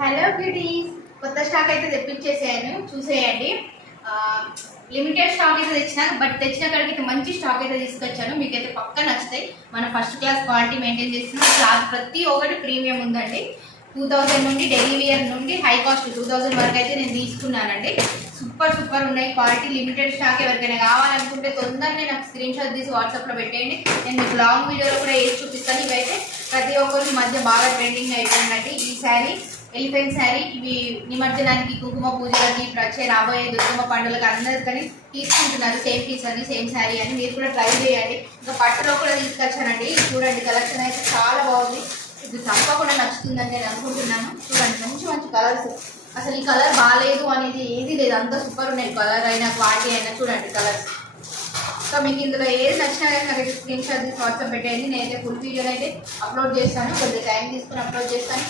Hello beauties, కొత్త stock అయితే తెప్పించేసాను, చూసేయండి. లిమిటెడ్ స్టాక్ అయితే తెచ్చినా, బట్ తెచ్చిన కాడికి మంచి స్టాక్ అయితే తీసుకొచ్చాను. మీకైతే పక్కా నచ్చుతాయి. మన ఫస్ట్ క్లాస్ క్వాలిటీ మెయింటైన్ చేస్తున్నాం. క్లాత్ ప్రతి ఒక్కటి ప్రీమియం ఉందండి. 2000 నుండి డైలీ వేర్ నుండి హై కాస్ట్ 2000 వరకు అయితే నేను తీసుకున్నానండి. సూపర్ ఉన్నాయి క్వాలిటీ. లిమిటెడ్ స్టాక్ ఎవరికైనా కావాలనుకుంటే తొందరనే నాకు స్క్రీన్ షాట్ తీసి వాట్సాప్లో పెట్టేయండి. నేను మీకు లాంగ్ వీడియోలో కూడా వేసి చూపిస్తాను. ఇవైతే ప్రతి ఒక్కరి మధ్య బాగా ట్రెండింగ్ అయిపోయిందండి. ఈ శారీ ఎలిఫెంట్ శారీ, ఇవి నిమజ్జనానికి, కుంకుమ పూజలకి, వచ్చే రాబోయే దుర్గమ్మ పండుగలకు అందరికని తీసుకుంటున్నారు. సేమ్ పీస్ అని, సేమ్ శారీ అని. మీరు కూడా ట్రై చేయండి. ఇంకా పట్టులో కూడా తీసుకొచ్చానండి. చూడండి, కలెక్షన్ అయితే చాలా బాగుంది. ఇది తప్పకుండా నచ్చుతుందని నేను అనుకుంటున్నాను. చూడండి, మంచి కలర్స్. అసలు ఈ కలర్ బాగాలేదు అనేది ఏది లేదు, అంత సూపర్ ఉన్నాయి. కలర్ అయినా క్వాలిటీ అయినా చూడండి కలర్స్. సో మీకు ఇందులో ఏది నచ్చినా కానీ నాకు స్క్రీన్ షాట్ తీసి వాట్సాప్ పెట్టేయండి. నేనైతే ఫుల్ వీడియోని అయితే అప్లోడ్ చేస్తాను. కొద్దిగా టైం తీసుకుని అప్లోడ్ చేస్తాను.